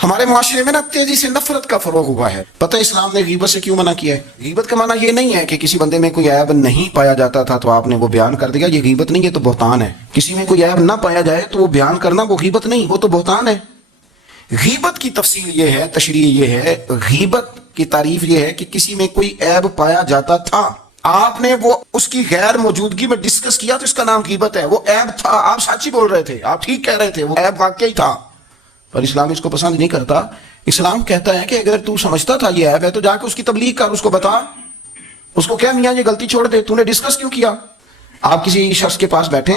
ہمارے معاشرے میں نا تیزی سے نفرت کا فروغ ہوا ہے. پتہ ہے اسلام نے غیبت سے کیوں منع کیا ہے؟ غیبت کا معنی یہ نہیں ہے کہ کسی بندے میں کوئی عیب نہیں پایا جاتا تھا تو آپ نے وہ بیان کر دیا. یہ غیبت نہیں, یہ تو بہتان ہے. کسی میں کوئی عیب نہ پایا جائے تو وہ بیان کرنا وہ غیبت نہیں, وہ تو بہتان ہے. غیبت کی تفصیل یہ ہے, تشریح یہ ہے, غیبت کی تعریف یہ ہے کہ کسی میں کوئی عیب پایا جاتا تھا, آپ نے وہ اس کی غیر موجودگی میں ڈسکس کیا تو اس کا نام غیبت ہے. وہ عیب تھا, آپ سچ ہی بول رہے تھے, آپ ٹھیک کہہ رہے تھے, وہ عیب واقعی تھا, پر اسلام اس کو پسند نہیں کرتا. اسلام کہتا ہے کہ اگر تو سمجھتا تھا یہ عیب ہے تو جا کے اس کی تبلیغ کر, اس کو بتا, اس کو کہہ میاں یہ غلطی چھوڑ دے, تو نے ڈسکس کیوں کیا؟ آپ کسی شخص کے پاس بیٹھیں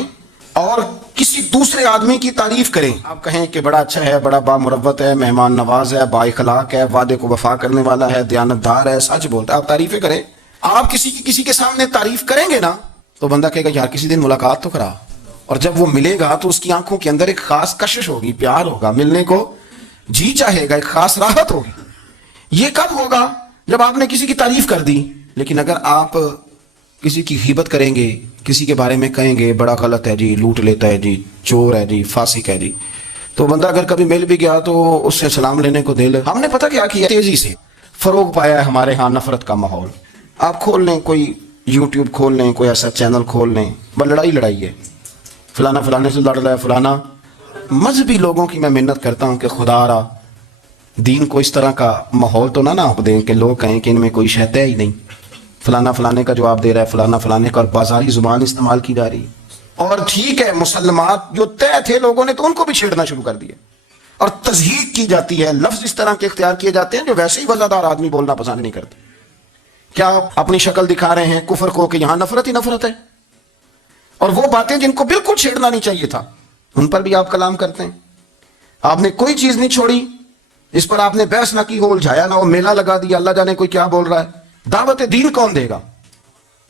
اور کسی دوسرے آدمی کی تعریف کریں, آپ کہیں کہ بڑا اچھا ہے, بڑا بامروت ہے, مہمان نواز ہے, با اخلاق ہے, وعدے کو وفا کرنے والا ہے, دیانتدار ہے, سچ بولتا ہے, آپ تعریفیں کریں. آپ کسی کے سامنے تعریف کریں گے نا تو بندہ کہے گا یار کسی دن ملاقات تو کرا, اور جب وہ ملے گا تو اس کی آنکھوں کے اندر ایک خاص کشش ہوگی, پیار ہوگا, ملنے کو جی چاہے گا, ایک خاص راحت ہوگی. یہ کب ہوگا؟ جب آپ نے کسی کی تعریف کر دی. لیکن اگر آپ کسی کی غیبت کریں گے, کسی کے بارے میں کہیں گے بڑا غلط ہے جی, لوٹ لیتا ہے جی, چور ہے جی, فاسق ہے جی, تو بندہ اگر کبھی مل بھی گیا تو اس سے سلام لینے کو دل. ہم نے پتہ کیا کیا, تیزی سے فروغ پایا ہے ہمارے ہاں نفرت کا ماحول. آپ کھول لیں, کوئی یوٹیوب کھول لیں, کوئی ایسا چینل کھول لیں, بس لڑائی ہے, فلانا فلانے سے لڑ رہا ہے, فلانا. مذہبی لوگوں کی میں محنت کرتا ہوں کہ خدا را دین کو اس طرح کا ماحول تو نہ آپ دیں کہ لوگ کہیں کہ ان میں کوئی شے ہے ہی نہیں, فلانا فلانے کا جواب دے رہا ہے, فلانا فلانے کا, اور بازاری زبان استعمال کی جا رہی ہے. اور ٹھیک ہے, مسلمات جو طے تھے لوگوں نے تو ان کو بھی چھیڑنا شروع کر دیا, اور تضحیق کی جاتی ہے, لفظ اس طرح کے اختیار کیے جاتے ہیں جو ویسے ہی وزادار آدمی بولنا پسند نہیں کرتے. کیا اپنی شکل دکھا رہے ہیں کفر کو کہ یہاں نفرت ہی نفرت ہے, اور وہ باتیں جن کو بالکل چھیڑنا نہیں چاہیے تھا ان پر بھی آپ کلام کرتے ہیں. آپ نے کوئی چیز نہیں چھوڑی, اس پر آپ نے بحث نہ کی, ہو الجھایا نہ, وہ میلہ لگا دیا, اللہ جانے کوئی کیا بول رہا ہے. دعوت دین کون دے گا؟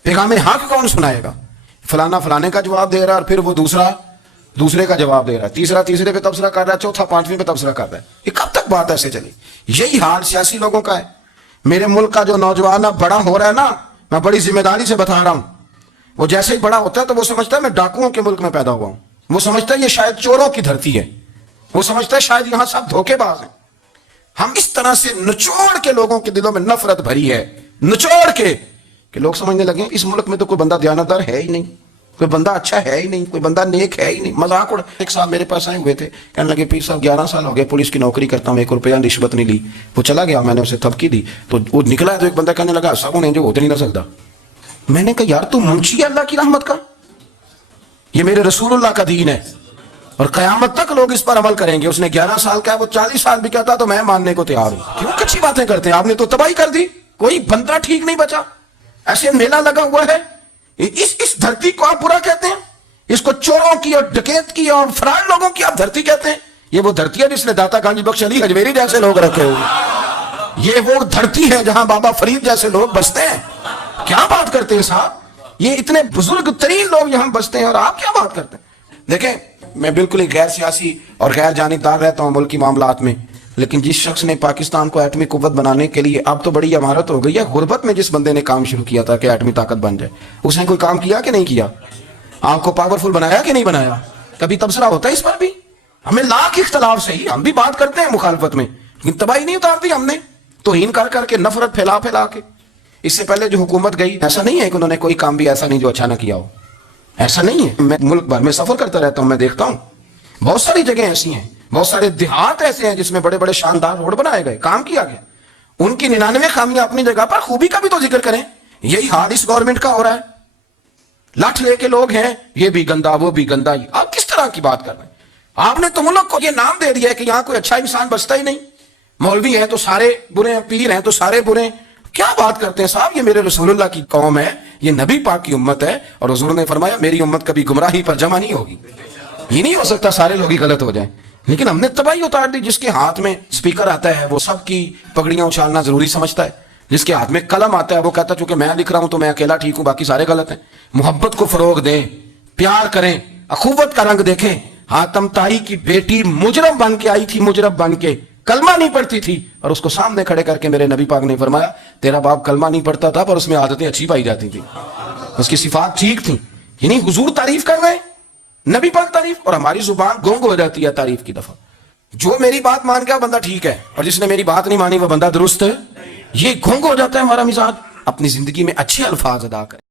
پیغام حق کون سنائے گا؟ فلانا فلانے کا جواب دے رہا ہے, اور پھر وہ دوسرے کا جواب دے رہا ہے, تیسرا تیسرے پہ تبصرہ کر رہا ہے, چوتھا پانچویں پہ تبصرہ کر رہا ہے. یہ کب تک بات ایسے چلی؟ یہی حال سیاسی لوگوں کا ہے. میرے ملک کا جو نوجوان بڑا ہو رہا ہے نا, میں بڑی ذمہ داری سے بتا رہا ہوں, وہ جیسے ہی بڑا ہوتا ہے تو وہ سمجھتا ہے میں ڈاکوؤں کے ملک میں پیدا ہوا ہوں, وہ سمجھتا ہے یہ شاید چوروں کی دھرتی ہے, وہ سمجھتا ہے شاید یہاں سب دھوکے باز ہیں. ہم اس طرح سے نچوڑ کے لوگوں کے دلوں میں نفرت بھری ہے, نچوڑ کے, کہ لوگ سمجھنے لگے اس ملک میں تو کوئی بندہ دیانتدار ہے ہی نہیں, کوئی بندہ اچھا ہے ہی نہیں, کوئی بندہ نیک ہے ہی نہیں. مذاق اڑ. ایک صاحب میرے پاس آئے ہوئے تھے, کہنے لگے پیر صاحب 11 سال ہو گئے پولیس کی نوکری کرتا ہوں, 1 روپیہ رشوت نہیں لی. وہ چلا گیا, میں نے اسے تھپکی دی تو وہ نکلا, تو ایک بندہ کہنے لگا صاحب انہیں جو ہوتے نہیں نہ سکتا. میں نے کہا یار تو منشی ہے اللہ کی رحمت کا, یہ میرے رسول اللہ کا دین ہے, اور قیامت تک لوگ اس پر عمل کریں گے. اس نے 11 سال کا, وہ 40 سال بھی کہتا تو میں ماننے کو تیار ہوں. کیوں کچھ باتیں کرتے ہیں؟ آپ نے تو تباہی کر دی, کوئی بندہ ٹھیک نہیں بچا. ایسے میلہ لگا ہوا ہے, اس دھرتی کو آپ برا کہتے ہیں, اس کو چوروں کی اور ڈکیت کی اور فرار لوگوں کی آپ دھرتی کہتے ہیں. یہ وہ دھرتی ہے جس نے داتا گانجی بخش علی حجویری جیسے لوگ رکھے ہوئے, یہ وہ دھرتی ہے جہاں بابا فرید جیسے لوگ بستے ہیں. کیا بات کرتے ہیں صاحب, یہ اتنے بزرگ ترین لوگ یہاں بستے ہیں اور آپ کیا بات کرتے ہیں؟ دیکھیں میں بالکل ہی غیر سیاسی اور غیر جانبدار رہتا ہوں ملکی معاملات میں, لیکن جس شخص نے پاکستان کو ایٹمی قوت بنانے کے لیے, اب تو بڑی عمارت ہو گئی ہے, غربت میں جس بندے نے کام شروع کیا تھا کہ ایٹمی طاقت بن جائے, اس نے کوئی کام کیا کہ نہیں کیا؟ آپ کو پاورفل بنایا کہ نہیں بنایا؟ کبھی تبصرہ ہوتا ہے اس پر بھی؟ ہمیں لاکھ اختلاف سے ہی ہم بھی بات کرتے ہیں مخالفت میں, لیکن تباہی نہیں اتار دی ہم نے, توہین کر کے, نفرت پھیلا کے. اس سے پہلے جو حکومت گئی, ایسا نہیں ہے کہ انہوں نے کوئی کام بھی ایسا نہیں جو اچھا نہ کیا ہو, ایسا نہیں ہے. میں ملک بھر میں سفر کرتا رہتا ہوں, میں دیکھتا ہوں بہت ساری جگہیں ایسی ہیں, بہت سارے دیہات ایسے ہیں جس میں بڑے بڑے شاندار روڈ بنائے گئے, کام کیا گیا. ان کی 99 خامیاں اپنی جگہ پر, خوبی کا بھی تو ذکر کریں. یہی حال اس گورنمنٹ کا ہو رہا ہے. لٹھ لے کے لوگ ہیں, یہ بھی گندا وہ بھی گندا. آپ کس طرح کی بات کر رہے ہیں؟ آپ نے تو ملک کو یہ نام دے دیا ہے کہ یہاں کوئی اچھا انسان بچتا ہی نہیں, مولوی ہیں تو سارے برے ہیں, پیر ہیں تو سارے برے ہیں. کیا بات کرتے ہیں صاحب؟ یہ میرے رسول اللہ کی قوم ہے, یہ نبی پاک کی امت ہے, اور حضور نے فرمایا میری امت کبھی گمراہی پر جمع نہیں ہوگی. یہ نہیں ہو سکتا سارے لوگ ہی غلط ہو جائیں. لیکن ہم نے تباہی اتار دی. جس کے ہاتھ میں سپیکر آتا ہے وہ سب کی پگڑیاں اچھالنا ضروری سمجھتا ہے, جس کے ہاتھ میں قلم آتا ہے وہ کہتا ہے چونکہ میں لکھ رہا ہوں تو میں اکیلا ٹھیک ہوں, باقی سارے غلط ہیں. محبت کو فروغ دیں, پیار کریں, اخوت کا رنگ دیکھیں. حاتم طائی کی بیٹی مجرم بن کے آئی تھی, مجرم بن کے, کلمہ نہیں پڑھتی تھی, اور اس کو سامنے کھڑے کر کے میرے نبی پاک نے فرمایا تیرا باپ کلمہ نہیں پڑھتا تھا پر اس میں عادتیں اچھی پائی جاتی تھی, اس کی صفات ٹھیک تھیں. یعنی حضور تعریف کر رہے ہیں, نبی پاک تعریف, اور ہماری زبان گونگ ہو جاتی ہے تعریف کی دفعہ. جو میری بات مان گیا بندہ ٹھیک ہے، اور جس نے میری بات نہیں مانی وہ بندہ درست ہے. یہ گھونگ ہو جاتا ہے ہمارا مزاج. اپنی زندگی میں اچھے الفاظ ادا کریں.